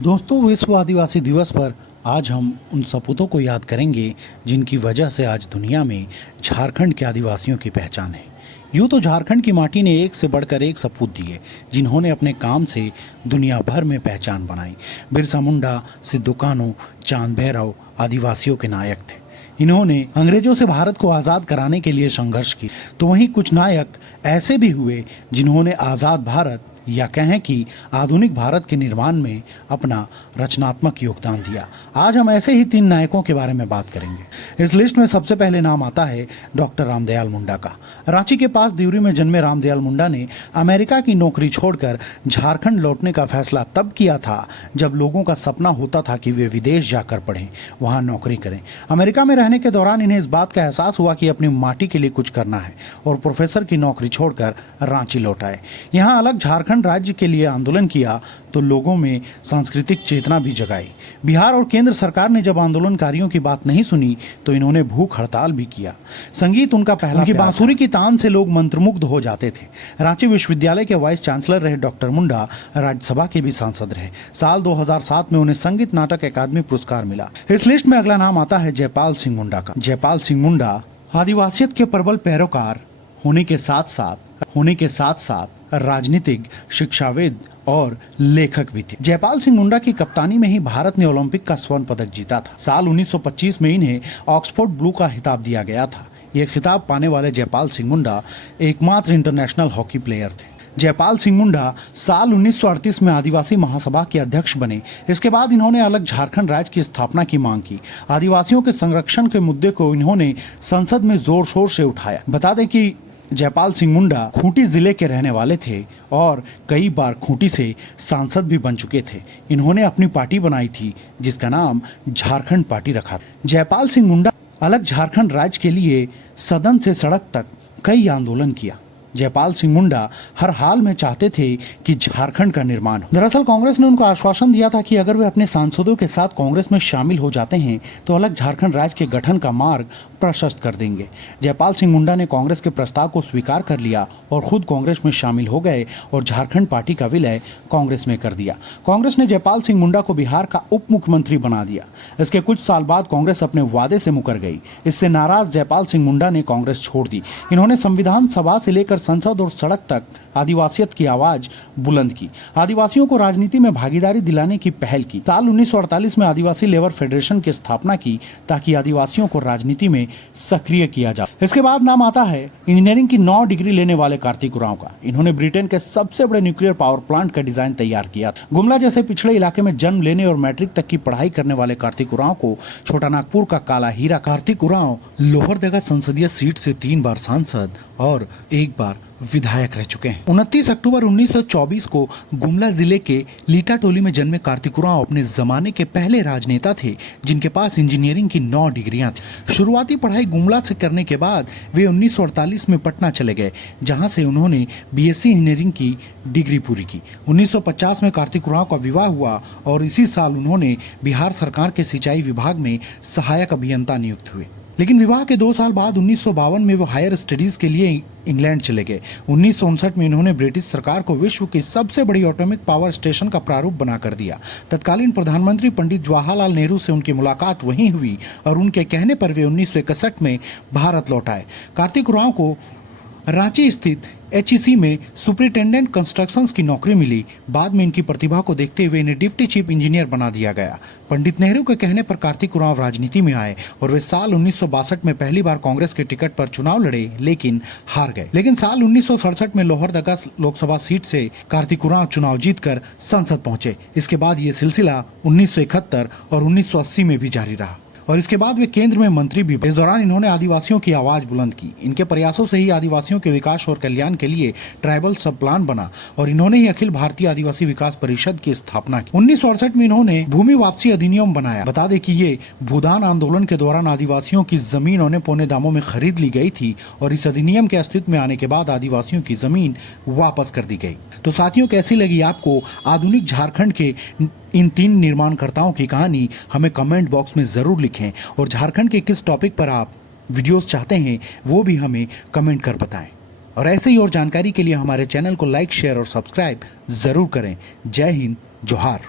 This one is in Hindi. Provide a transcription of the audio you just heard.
दोस्तों, विश्व आदिवासी दिवस पर आज हम उन सपूतों को याद करेंगे जिनकी वजह से आज दुनिया में झारखंड के आदिवासियों की पहचान है। यूँ तो झारखंड की माटी ने एक से बढ़कर एक सपूत दिए जिन्होंने अपने काम से दुनिया भर में पहचान बनाई। बिरसा मुंडा, सिद्धू कान्हू, चांद भैरव आदिवासियों के नायक थे। इन्होंने अंग्रेजों से भारत को आज़ाद कराने के लिए संघर्ष की। तो वहीं कुछ नायक ऐसे भी हुए जिन्होंने आज़ाद भारत या कहें कि आधुनिक भारत के निर्माण में अपना रचनात्मक योगदान दिया। आज हम ऐसे ही 3 नायकों के बारे में बात करेंगे। इस लिस्ट में सबसे पहले नाम आता है डॉक्टर रामदयाल मुंडा का। रांची के पास दिवरी में जन्मे रामदयाल मुंडा ने अमेरिका की नौकरी छोड़कर झारखंड लौटने का फैसला तब किया था जब लोगों का सपना होता था कि वे विदेश जाकर पढ़ें, वहां नौकरी करें। अमेरिका में रहने के दौरान इन्हें इस बात का एहसास हुआ कि अपनी माटी के लिए कुछ करना है और प्रोफेसर की नौकरी छोड़कर रांची लौट आए। यहाँ अलग झारखंड राज्य के लिए आंदोलन किया तो लोगों में सांस्कृतिक चेतना भी जगाई। बिहार और केंद्र सरकार ने जब आंदोलनकारियों की बात नहीं सुनी तो इन्होंने भूख हड़ताल भी किया। संगीत उनका पहला, उनकी बांसुरी की तान से लोग मंत्रमुग्ध हो जाते थे। रांची विश्वविद्यालय के वाइस चांसलर रहे डॉक्टर मुंडा राज्यसभा के भी सांसद रहे। साल 2007 में उन्हें संगीत नाटक अकादमी पुरस्कार मिला। इस लिस्ट में अगला नाम आता है जयपाल सिंह मुंडा का। जयपाल सिंह मुंडा आदिवासियत के प्रबल पैरोकार होने के साथ साथ राजनीतिक, शिक्षाविद और लेखक भी थे। जयपाल सिंह मुंडा की कप्तानी में ही भारत ने ओलंपिक का स्वर्ण पदक जीता था। साल 1925 में इन्हें ऑक्सफोर्ड ब्लू का खिताब दिया गया था। यह खिताब पाने वाले जयपाल सिंह मुंडा एकमात्र इंटरनेशनल हॉकी प्लेयर थे। जयपाल सिंह मुंडा साल 1938 में आदिवासी महासभा के अध्यक्ष बने। इसके बाद इन्होंने अलग झारखंड राज्य की स्थापना की मांग की। आदिवासियों के संरक्षण के मुद्दे को इन्होंने संसद में जोर शोर से उठाया। बता दें कि जयपाल सिंह मुंडा खूंटी जिले के रहने वाले थे और कई बार खूंटी से सांसद भी बन चुके थे। इन्होंने अपनी पार्टी बनाई थी जिसका नाम झारखंड पार्टी रखा था। जयपाल सिंह मुंडा अलग झारखंड राज्य के लिए सदन से सड़क तक कई आंदोलन किया। जयपाल सिंह मुंडा हर हाल में चाहते थे कि झारखंड का निर्माण हो। दरअसल कांग्रेस ने उनको आश्वासन दिया था कि अगर वे अपने सांसदों के साथ कांग्रेस में शामिल हो जाते हैं तो अलग झारखंड राज्य के गठन का मार्ग प्रशस्त कर देंगे। जयपाल सिंह मुंडा ने कांग्रेस के प्रस्ताव को स्वीकार कर लिया और खुद कांग्रेस में शामिल हो गए और झारखंड पार्टी का विलय कांग्रेस में कर दिया। कांग्रेस ने जयपाल सिंह मुंडा को बिहार का उप मुख्यमंत्री बना दिया। इसके कुछ साल बाद कांग्रेस अपने वादे से मुकर गई। इससे नाराज जयपाल सिंह मुंडा ने कांग्रेस छोड़ दी। इन्होंने संविधान सभा से लेकर संसद और सड़क तक आदिवासियत की आवाज बुलंद की। आदिवासियों को राजनीति में भागीदारी दिलाने की पहल की। साल 1948 में आदिवासी लेबर फेडरेशन की स्थापना की ताकि आदिवासियों को राजनीति में सक्रिय किया जाए। इसके बाद नाम आता है इंजीनियरिंग की 9 डिग्री लेने वाले कार्तिक उरांव का। इन्होंने ब्रिटेन के सबसे बड़े न्यूक्लियर पावर प्लांट का डिजाइन तैयार किया। गुमला जैसे पिछड़े इलाके में जन्म लेने और मैट्रिक तक की पढ़ाई करने वाले कार्तिक उरांव को छोटा नागपुर का काला हीरा। कार्तिक उरांव लोहरदगा संसदीय सीट से 3 बार सांसद और 1 बार विधायक रह चुके हैं। 29 अक्टूबर 1924 को गुमला जिले के लीटा टोली में जन्मे कार्तिक उरांव अपने जमाने के पहले राजनेता थे जिनके पास इंजीनियरिंग की 9 डिग्रियां थी। शुरुआती पढ़ाई गुमला से करने के बाद वे 1948 में पटना चले गए जहां से उन्होंने बीएससी इंजीनियरिंग की डिग्री पूरी की। 1950 में कार्तिक उरांव का विवाह हुआ और इसी साल उन्होंने बिहार सरकार के सिंचाई विभाग में सहायक अभियंता नियुक्त हुए। लेकिन विवाह के 2 साल बाद 1952 में वो हायर स्टडीज के लिए इंग्लैंड चले गए। 1959 में इन्होंने ब्रिटिश सरकार को विश्व की सबसे बड़ी एटॉमिक पावर स्टेशन का प्रारूप बनाकर दिया। तत्कालीन प्रधानमंत्री पंडित जवाहरलाल नेहरू से उनकी मुलाकात वहीं हुई और उनके कहने पर वे 1961 में भारत लौट आए। कार्तिक उरांव को रांची स्थित एचईसी में सुपरिटेंडेंट कंस्ट्रक्शंस की नौकरी मिली। बाद में इनकी प्रतिभा को देखते हुए इन्हें डिप्टी चीफ इंजीनियर बना दिया गया। पंडित नेहरू के कहने पर कार्तिक उरांव राजनीति में आए और वे साल 1962 में पहली बार कांग्रेस के टिकट पर चुनाव लड़े लेकिन हार गए। लेकिन साल 1967 में लोहरदगा लोकसभा सीट से कार्तिक उरांव चुनाव जीतकर संसद पहुंचे। इसके बाद ये सिलसिला 1971 और 1980 में भी जारी रहा और इसके बाद वे केंद्र में मंत्री भी। इस दौरान इन्होंने आदिवासियों की आवाज बुलंद की। इनके प्रयासों से ही आदिवासियों के विकास और कल्याण के लिए ट्राइबल सब प्लान बना और इन्होंने ही अखिल भारतीय आदिवासी विकास परिषद की स्थापना की। 1968 में इन्होंने भूमि वापसी अधिनियम बनाया। बता दें कि ये भूदान आंदोलन के दौरान आदिवासियों की जमीन औने पौने दामों में खरीद ली गई थी और इस अधिनियम के अस्तित्व में आने के बाद आदिवासियों की जमीन वापस कर दी गई। तो साथियों, कैसी लगी आपको आधुनिक झारखंड के इन 3 निर्माणकर्ताओं की कहानी? हमें कमेंट बॉक्स में जरूर लिखें और झारखंड के किस टॉपिक पर आप वीडियोस चाहते हैं वो भी हमें कमेंट कर बताएं। और ऐसे ही और जानकारी के लिए हमारे चैनल को लाइक, शेयर और सब्सक्राइब जरूर करें। जय हिंद, जोहार।